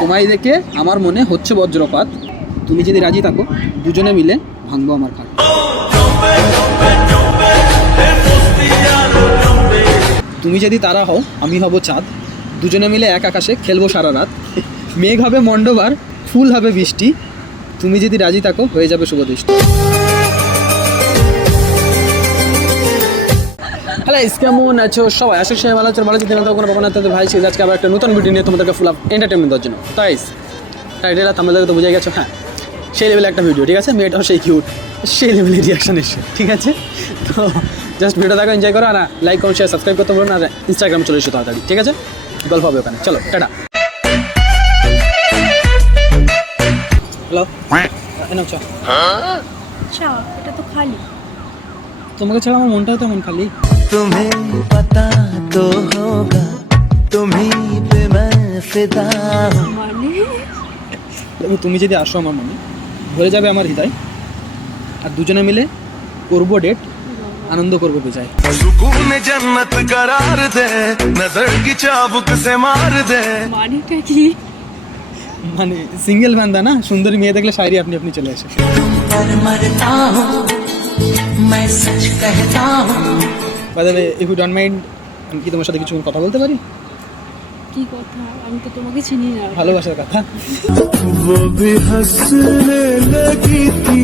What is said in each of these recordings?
তোমায় দেখে আমার মনে হচ্ছে বজ্রপাত। তুমি যদি রাজি থাকো, দুজনে মিলে ভাঙবো আমার খাট তুমি যদি তারা হও, আমি হব চাঁদ। দুজনে মিলে এক আকাশে খেলব সারা রাত। মেঘ হবে মণ্ডবার, ফুল হবে বৃষ্টি। তুমি যদি রাজি থাকো, হয়ে যাবে শুভ দৃষ্টি। হ্যালো ইস কেমন আছো সবাই? আশা সবাই ভালো আছো ভালো যদি না কোনো পাবো না তাদের ভাই ছিল আজকে আবার একটা নতুন ভিডিও নিয়ে তোমাদেরকে ফুল আপ এন্টারটেনমেন্ট দেওয়ার জন্য। তাই টাইটেল তোমাদেরকে তো বুঝে গেছো হ্যাঁ সেই লেভেলে একটা ভিডিও ঠিক আছে? মেয়েটাও সেই কিউট সেই লেভেলের রিয়াকশন এসছে ঠিক আছে? তো জাস্ট ভিডিও দেখো এনজয় করো আর লাইক করো শেয়ার সাবস্ক্রাইব করতে পারো না ইনস্টাগ্রাম চলে এসো তাড়াতাড়ি ঠিক আছে? গল্প হবে ওখানে চলো টাটা। হ্যালো এনো চা। আচ্ছা এটা তো খালি। তোমাকে ছাড়া আমার মনটাও তেমন খালি। तुम्हें पता तो होगा तुम्ही पे मैं फिदा हूँ মানে দেখো তুমি যদি আসো আমার মনে ভরে যাবে আমার হৃদয় আর দুজনে মিলে করবো ডেট আনন্দ করবো বেজায় सुकून जन्नत करार दे नजर की चाबुक से मार दे মানেটা কি মানে সিঙ্গেল বান্দা না সুন্দরী মেয়ে দেখলে শায়রি আপনি আপনি চলে আসে पर मरता हूँ मैं सच कहता हूँ বাদাবে ইফ ইউ ডোন্ট মাইন্ড আমি কি তোমার সাথে কিছু কথা বলতে পারি কি কথা আমি তো তোমাকে চিনি না ভালোবাসার কথা वो भी हंसने लगी थी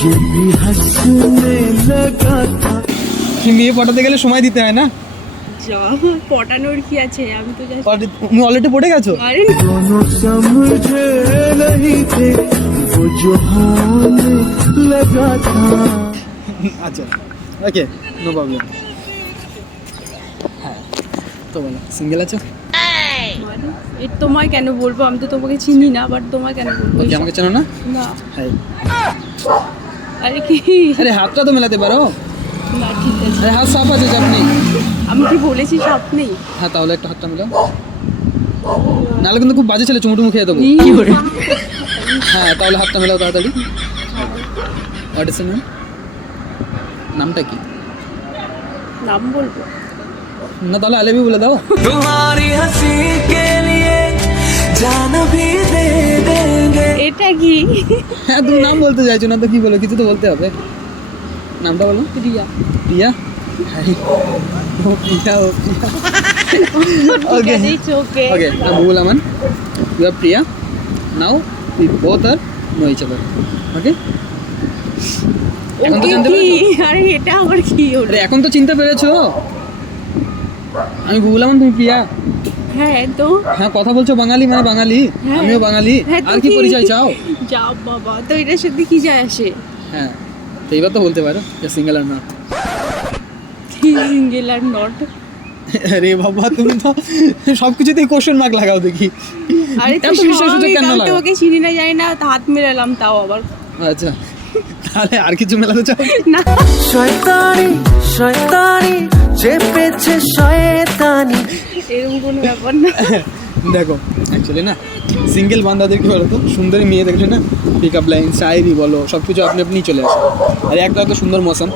ये भी हंसने लगा था তুমি মেয়ে পটাতে গেলে সময় দিতে হয় না যা পটানোর কি আছে আমি তো জানি Already- তুমি অলরেডি পড়ে গেছো আরে दोनों समझे नहीं थे वो जो हाल लगा था আচ্ছা ওকে নো প্রবলেম হ্যাঁ তো বলো। সিঙ্গেল আছো? মানে এ তোমায় কেন বলব? আমি তো তোমাকে চিনি না বাট তোমায় কেন বলব? ওকে আমাকে চেনো না? না। হাই। আরে কি? আরে হাতটা তো মেলাতে পারো। না ঠিক আছে। আরে হাত সাফ আছে চাপ নেই। আমি কি বলেছি সব নেই? হ্যাঁ তাহলে একটা হাতটা মিলাও। নাহলে কিন্তু খুব বাজে ছেলে চুমুটুমু খেয়ে দেবো। কি করে? হ্যাঁ তাহলে হাতটা মেলাও তাড়াতাড়ি। নেম নামটা কি? নাম বলব? না তাহলে আলেবি বলে দাও। এটা কি? হ্যাঁ তুমি নাম বলতে চাইছো না তো কি বলো কিছু তো বলতে হবে। নামটা বলো। রিয়া রিয়া ও প্রিয়া ও প্রিয়া। Okay. it's okay. Okay. Now এখন তো জানতে পেরেছ? আরে এটা আবার কি হলো? এখন তো চিনতে পেরেছ? আমি আমান তুমি প্রিয়া। হ্যাঁ তো? হ্যাঁ কথা বলছো বাঙালি মানে বাঙালি। হ্যাঁ। আমিও বাঙালি। হ্যাঁ, আর কি? পরিচয় চাও? যা বাবা তো এটার সাথে কি যায় আসে? হ্যাঁ তো এবার তো বলতে পারো যে সিঙ্গেল আর না সিঙ্গেল আর নট আরে বাবা তুমি তো সব কিছুতেই কোশ্চেন মার্ক লাগাও দেখি। আরে তো বিশ্বাস কেন লাগাও? তোমাকে চিনি না জানি না তো হাত মেলালাম তাও আবার। আচ্ছা। তাহলে আর কিছু মেলাতে চাও? না। শয়তানি শয়তানি চেপেছে শয়তানি। এরকম কোনো ব্যাপার না। দেখো অ্যাকচুয়ালি না সিঙ্গেল বান্দাদের কি বলতো সুন্দরী মেয়ে দেখলে না পিক আপ লাইন শায়েরি বলো সব কিছু আপনি আপনি চলে আসে আর একটা এত সুন্দর মৌসুম।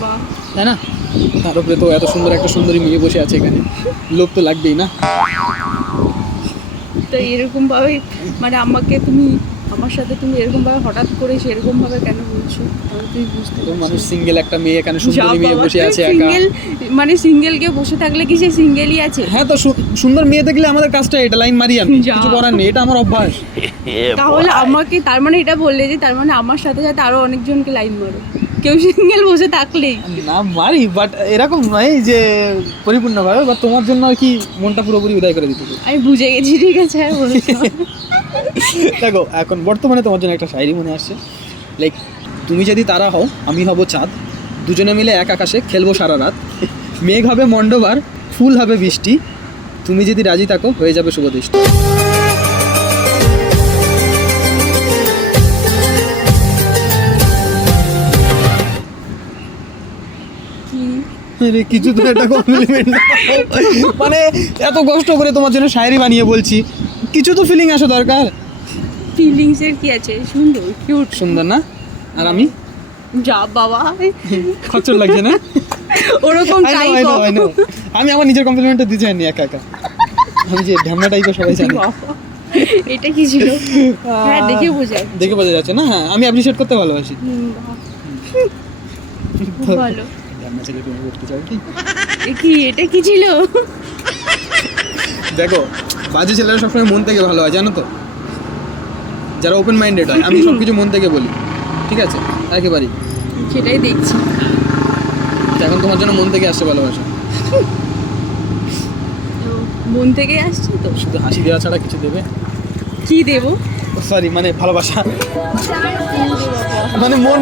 বাহ। তাই না? তার উপরে তো এত সুন্দর একটা সুন্দরী মেয়ে বসে আছে এখানে। লোভ তো লাগবেই না। তো এরকম ভাবে মানে আমাকে তুমি আমার সাথে তুমি এরকম ভাবে হঠাৎ করে সেরকম ভাবে কেন বলছো? আমি তুই বুঝতে তো মানুষ সিঙ্গেল একটা মেয়ে এখানে যা সুন্দরী মেয়ে বসে আছে একা? single, মানে সিঙ্গেল কে বসে থাকলে কি সে সিঙ্গেলই আছে? হ্যাঁ তো সুন্দর মেয়ে দেখলে আমাদের কাজটা এটা লাইন মারি আমি যা। কিছু করার নেই এটা আমার অভ্যাস। তাহলে আমাকে তার মানে এটা বললে যে তার মানে আমার সাথে সাথে আরও অনেকজনকে লাইন মারো। কেউ সিঙ্গেল বসে থাকলেই। না মারি বাট এরকম নয় যে পরিপূর্ণভাবে বা তোমার জন্য আর কি মনটা পুরোপুরি উদয় করে দিতে। আমি বুঝে গেছি ঠিক আছে আর। দেখো এখন বর্তমানে তোমার জন্য একটা শায়রি মনে আসছে। লাইক তুমি যদি তারা হও আমি হব চাঁদ। দুজনে মিলে এক আকাশে খেলব সারা রাত। মেঘ হবে মণ্ডবার ফুল হবে বৃষ্টি। তুমি যদি রাজি থাকো হয়ে যাবে শুভ দৃষ্টি। কিছু তো একটা কমপ্লিমেন্ট মানে এত কষ্ট করে তোমার জন্য শায়রি বানিয়ে বলছি। কিছু তো ফিলিং আসা দরকার। ফিলিংস এর কি আছে? সুন্দর কিউট সুন্দর না? আর আমি? যা বাবা। খচ্চর লাগছে না? ওরকম know. আমি আমার নিজের কমপ্লিমেন্টটা দিতে চাইনি একা একা। আমি যে ঢামনা টাইপের সবাই জানি। এটা কি ছিল? হ্যাঁ দেখে বোঝায় দেখে বোঝা যাচ্ছে না? হ্যাঁ আমি অ্যাপ্রিসিয়েট করতে ভালোবাসি। ভালো। রান্না ছেলে তুমি করতে চাও কি? কি এটা কি ছিল? দেখো বাজে ছেলেরা সবসময় মন থেকে ভালো হয় জানো তো? যারা ওপেন মাইন্ডেড হয় আমি সব কিছু মন থেকে বলি ঠিক আছে? একেবারেই। সেটাই দেখছি। এখন তোমার জন্য মন থেকে আসছে ভালোবাসা। মন থেকে আসছে তো? শুধু হাসি দেওয়া ছাড়া কিছু দেবে? কি দেবো? সরি মানে ভালোবাসা। মানে মন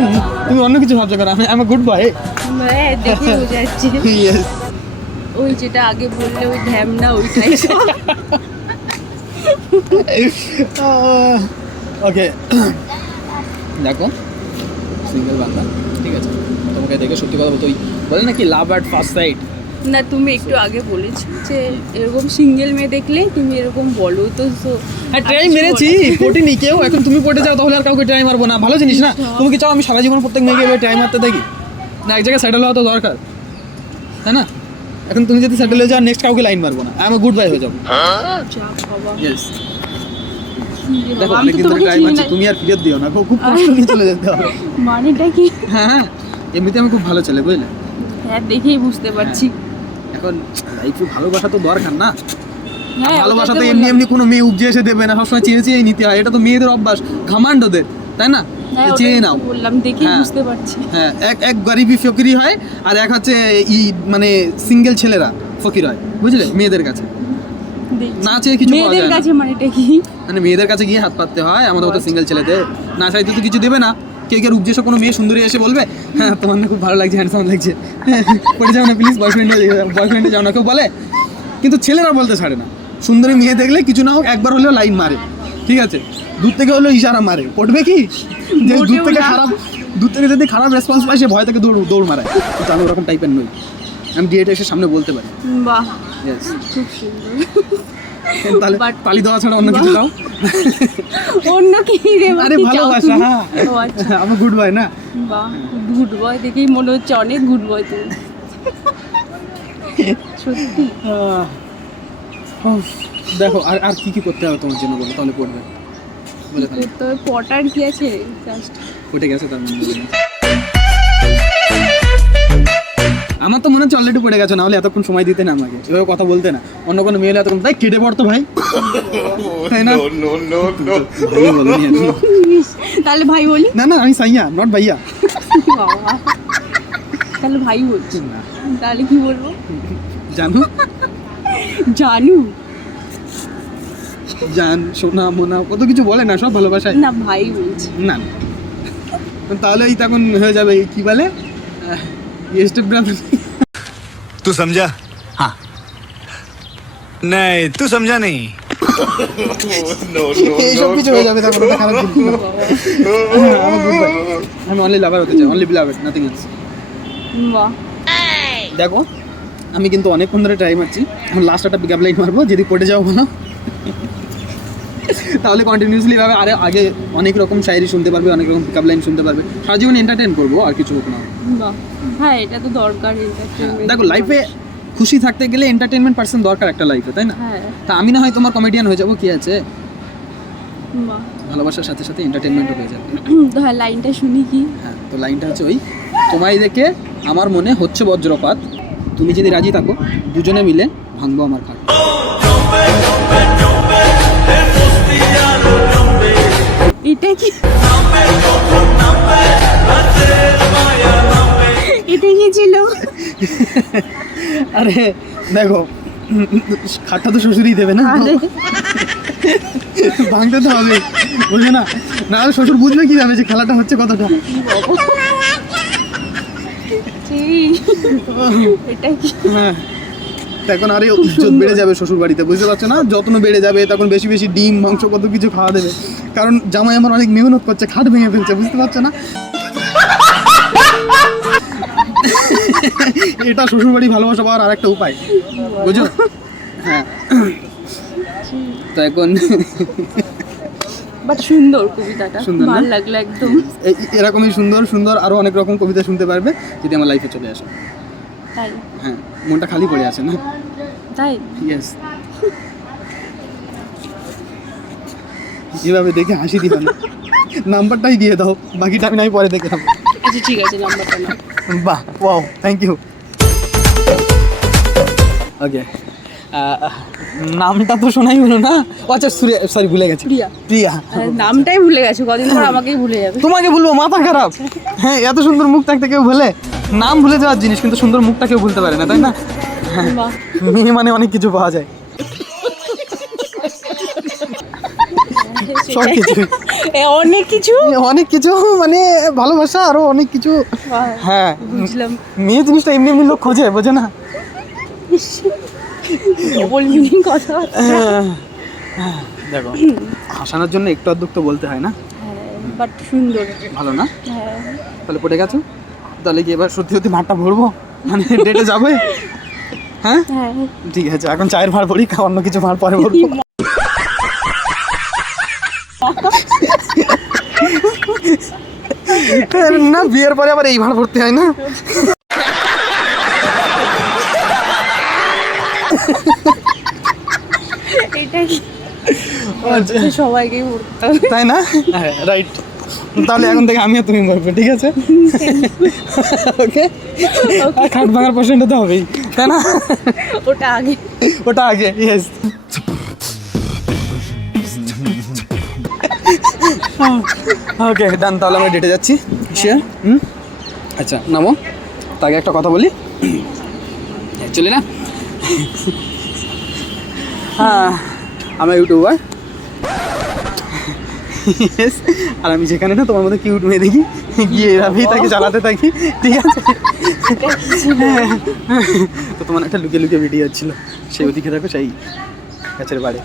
তুমি অন্য কিছু ভাবছ কেন? আমি গুড বয় দেখে বোঝা ইয়েস ওই যেটা আগে বললে ওই ঢ্যামনা ওইটাই ওকে দেখো সিঙ্গেল বান্দা ঠিক আছে? তোমাকে দেখে সত্যি কথা বলতে ওই বলে নাকি লাভ অ্যাট ফার্স্ট সাইট না তুমি একটু আগে বলেছ যে এরকম সিঙ্গেল মেয়ে দেখলে তুমি এরকম বলো তো হ্যাঁ ট্রাই মেরেছি পটিনি কেউ এখন তুমি পটে যাও তাহলে আর কাউকে ট্রাই মারবো না। ভালো জিনিস না? তুমি কি চাও আমি সারা জীবন প্রত্যেক মেয়েকে এবার ট্রাই মারতে দেখি? না এক জায়গায় সেটেল হওয়া তো দরকার তাই না? এখন তুমি যদি সেটেল হয়ে যাও নেক্সট কাউকে লাইন মারবো না। আমি গুড বাই হয়ে যাব। যা ইয়েস দেখো বাবা, আমি ধরে তোমাকে ট্রাই চিনি মারছি না। তুমি আর ফিরত দিও না খুব খুব কষ্ট নিয়ে চলে যেতে হবে। মানেটা কি? হ্যাঁ হ্যাঁ এমনিতে আমি খুব ভালো ছেলে বুঝলে? হ্যাঁ দেখেই বুঝতে পারছি। এখন লাইফে ভালোবাসা তো দরকার না। হ্যাঁ ভালোবাসা তো এমনি এমনি কোনো মেয়ে উপজে এসে দেবে না সবসময় চেয়ে চেয়ে নিতে হয়। এটা তো মেয়েদের অভ্যাস ঘামান্ড ওদের তাই না? হ্যাঁ, চেয়ে নাও। বললাম দেখেই হ্যাঁ। বুঝতে পারছি। হ্যাঁ এক এক গরিবি ফকিরি হয় আর এক হচ্ছে ই মানে সিঙ্গেল ছেলেরা ফকির হয় বুঝলে? মেয়েদের কাছে। না চেয়ে কিছু মেয়েদের। কাছে মানেটা কি? মানে মেয়েদের কাছে গিয়ে হাত পাততে হয় আমাদের মতো। সিঙ্গেল ছেলেদের। না চাইতে তো কিছু দেবে না। কেউ কেউ উপজেসে কোনো মেয়ে সুন্দরী এসে বলবে হ্যাঁ তোমার না খুব ভালো লাগছে হ্যান্ডসাম লাগছে। পড়ে যাও না প্লিজ বয়ফ্রেন্ডে বয়ফ্রেন্ডে যাও না কেউ বলে। কিন্তু ছেলেরা বলতে ছাড়ে না। সুন্দরী মেয়ে দেখলে কিছু না হোক একবার হলেও লাইন মারে। ঠিক আছে? দূর থেকে হলেও ইশারা মারে। পড়বে কি? যে দূর থেকে খারাপ দূর থেকে যদি খারাপ রেসপন্স পায় সে ভয় থেকে দৌড় দৌড় মারায়। কিন্তু আমি ওরকম টাইপের নই। আমি ডিএটা এসে সামনে বলতে পারি। বাহ। খুব সুন্দর। তাহলে তালি দেওয়া ছাড়া অন্য কিছু দাও। অন্য কি রে আরে ভালোবাসা হ্যাঁ। আচ্ছা। আমার গুড বয় না? বাহ গুড বয় দেখেই মনে হচ্ছে অনেক গুড বয় তুমি। সত্যি। দেখো আর আর কি কি করতে হবে তোমার জন্য বলো তাহলে পড়বে। বলে তো পটার কি আছে? জাস্ট উঠে গেছে তার মনে। আমার তো মনে হচ্ছে অলরেডি পড়ে গেছে না হলে এতক্ষণ সময় দিতে না আমাকে। এভাবে কথা বলতে না। অন্য কোনো মেয়ে হলে এতক্ষণ তাই কেটে পড়তো ভাই। তাই না। তাহলে ভাই বলি? না না আমি সাইয়া নট ভাইয়া। তাহলে ভাই বলছি। না, তাহলে কি বলব? জানো? জানু? জান সোনা মোনা কত কিছু বলে না সব ভালোবাসায়। না ভাই বলছে। না। তাহলে এই তখন হয়ে যাবে কি বলে? স্টেপ ব্রাদার তুই সমঝা হ্যাঁ নাই তুই সমঝা নেই আমি অনলি লাভার হতে চাই অনলি লাভার নাথিং এলস বাহ দেখো আমি কিন্তু অনেকক্ষণ ধরে ট্রাই মারছি। এখন লাস্ট একটা পিক আপ লাইন মারবো যদি পড়ে যাব না তাহলে কন্টিনিউসলি ভাবে আরে আগে অনেক রকম শায়রি শুনতে পারবে অনেক রকম পিক আপ লাইন শুনতে পারবে। সারা জীবন এন্টারটেন করব আর কিছু হোক না। হ্যাঁ এটা তো দরকার দেখো লাইফে খুশি থাকতে গেলে এন্টারটেনমেন্ট পার্সন দরকার একটা লাইফে তাই না? হ্যাঁ। তা আমি না হয় তোমার কমেডিয়ান হয়ে যাব কি আছে? ভালোবাসার সাথে সাথে এন্টারটেনমেন্টও হয়ে যাবে। হ্যাঁ লাইনটা শুনি কি? হ্যাঁ তো লাইনটা হচ্ছে ওই তোমায় দেখে আমার মনে হচ্ছে বজ্রপাত তুমি যদি রাজি থাকো দুজনে মিলে ভাঙবো আমার খাট এটা কি এটা কি ছিল? আরে দেখো খাটটা তো শ্বশুরই দেবে না? ভাঙতে তো হবে বুঝবে না? না শ্বশুর বুঝবে কীভাবে যে খেলাটা হচ্ছে কতটা। এটা কি? হ্যাঁ। তো এখন আরে ইজ্জত বেড়ে যাবে শ্বশুর বাড়িতে বুঝতে পারছ না? যত্ন বেড়ে যাবে তখন বেশি বেশি ডিম মাংস কত কিছু খাওয়া দেবে। কারণ জামাই আমার অনেক মেহনত করছে খাট ভেঙে ফেলছে বুঝতে পারছ না? এটা শ্বশুর বাড়ি ভালোবাসা পাওয়ার আরেকটা উপায় বুঝো হ্যাঁ। তো এখন বাট সুন্দর কবিতাটা সুন্দর ভালো লাগল একদম। এরকমই সুন্দর সুন্দর আরও অনেক রকম কবিতা শুনতে পারবে যদি আমার লাইফে চলে আসে। তাই? হ্যাঁ মনটা খালি পড়ে আছে না? তাই? ইয়েস এভাবে দেখে হাসি দিবেন নাম্বারটাই দিয়ে দাও বাকিটা আমি নাই পরে দেখে নেব। আচ্ছা ঠিক আছে নাম্বারটা বাহ ওয়াও থ্যাংক ইউ ওকে নামটা তো শোনাই হলো না। আচ্ছা সুরিয়া সরি ভুলে গেছি। প্রিয়া। প্রিয়া। হ্যাঁ, নামটাই ভুলে গেছো কদিন পর আমাকেই ভুলে যাবে। তোমাকে বলব মাথা খারাপ। হ্যাঁ এত সুন্দর মুখ থাকতে কেউ ভুলে? নাম ভুলে যাওয়ার জিনিস কিন্তু সুন্দর মুখটা কেউ ভুলতে পারে না তাই না? বাহ। মেয়ে মানে অনেক কিছু পাওয়া যায়। সব কিছু। অনেক কিছু? অনেক কিছু মানে ভালোবাসা আরও অনেক কিছু। হ্যাঁ বুঝলাম। মেয়ে জিনিসটা এমনি এমনি লোক খোঁজে বোঝে না? ডবল মিনিং কথা দেখো হাসানোর জন্য একটু আধটু তো বলতে হয় না? বাট সুন্দর। ভালো না? হ্যাঁ। তাহলে পড়ে গেছো? তাহলে কি এবার সত্যি সত্যি ভাতটা ভরবো? মানে ডেটে যাবে? হ্যাঁ? হ্যাঁ। ঠিক আছে এখন চায়ের ভাড় ভরি অন্য কিছু ভাড় পরে ভরবো। না বিয়ের পরে আবার এই ভাড় ভরতে হয় না এটা কি আচ্ছা, সবাইকেই তাই না? হ্যাঁ রাইট তাহলে এখন থেকে আমিও তুমি বলবে ঠিক আছে? ওকে আর খাট ভাঙার পার্সেন্ট তো হবেই তাই না? ওটা আগে। ওটা আগে ইয়েস ওকে ডান তাহলে আমরা ডেটে যাচ্ছি। শিয়ার হুম? আচ্ছা নামো। তাকে একটা কথা বলি। অ্যাকচুয়ালি না? হ্যাঁ আমি ইউটিউবার আর আমি যেখানে না তোমার মধ্যে কিউট মেয়ে দেখি। গিয়ে এভাবেই তাকে চালাতে থাকি। ঠিক আছে? তো তোমার একটা লুকিয়ে লুকিয়ে ভিডিও ছিল। সেই ওদিকে দেখো সেই গাছের বাড়ি।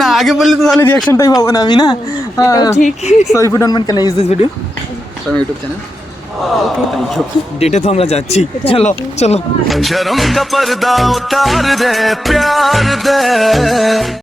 না আগে বললে তো তাহলে রিয়াকশনটাই পাবো না আমি না? ঠিক। So if you don't mind can use this video from YouTube channel ডেটে তো আমরা যাচ্ছি। চলো চলো। শরম কা পর্দা উতার দে প্যার দে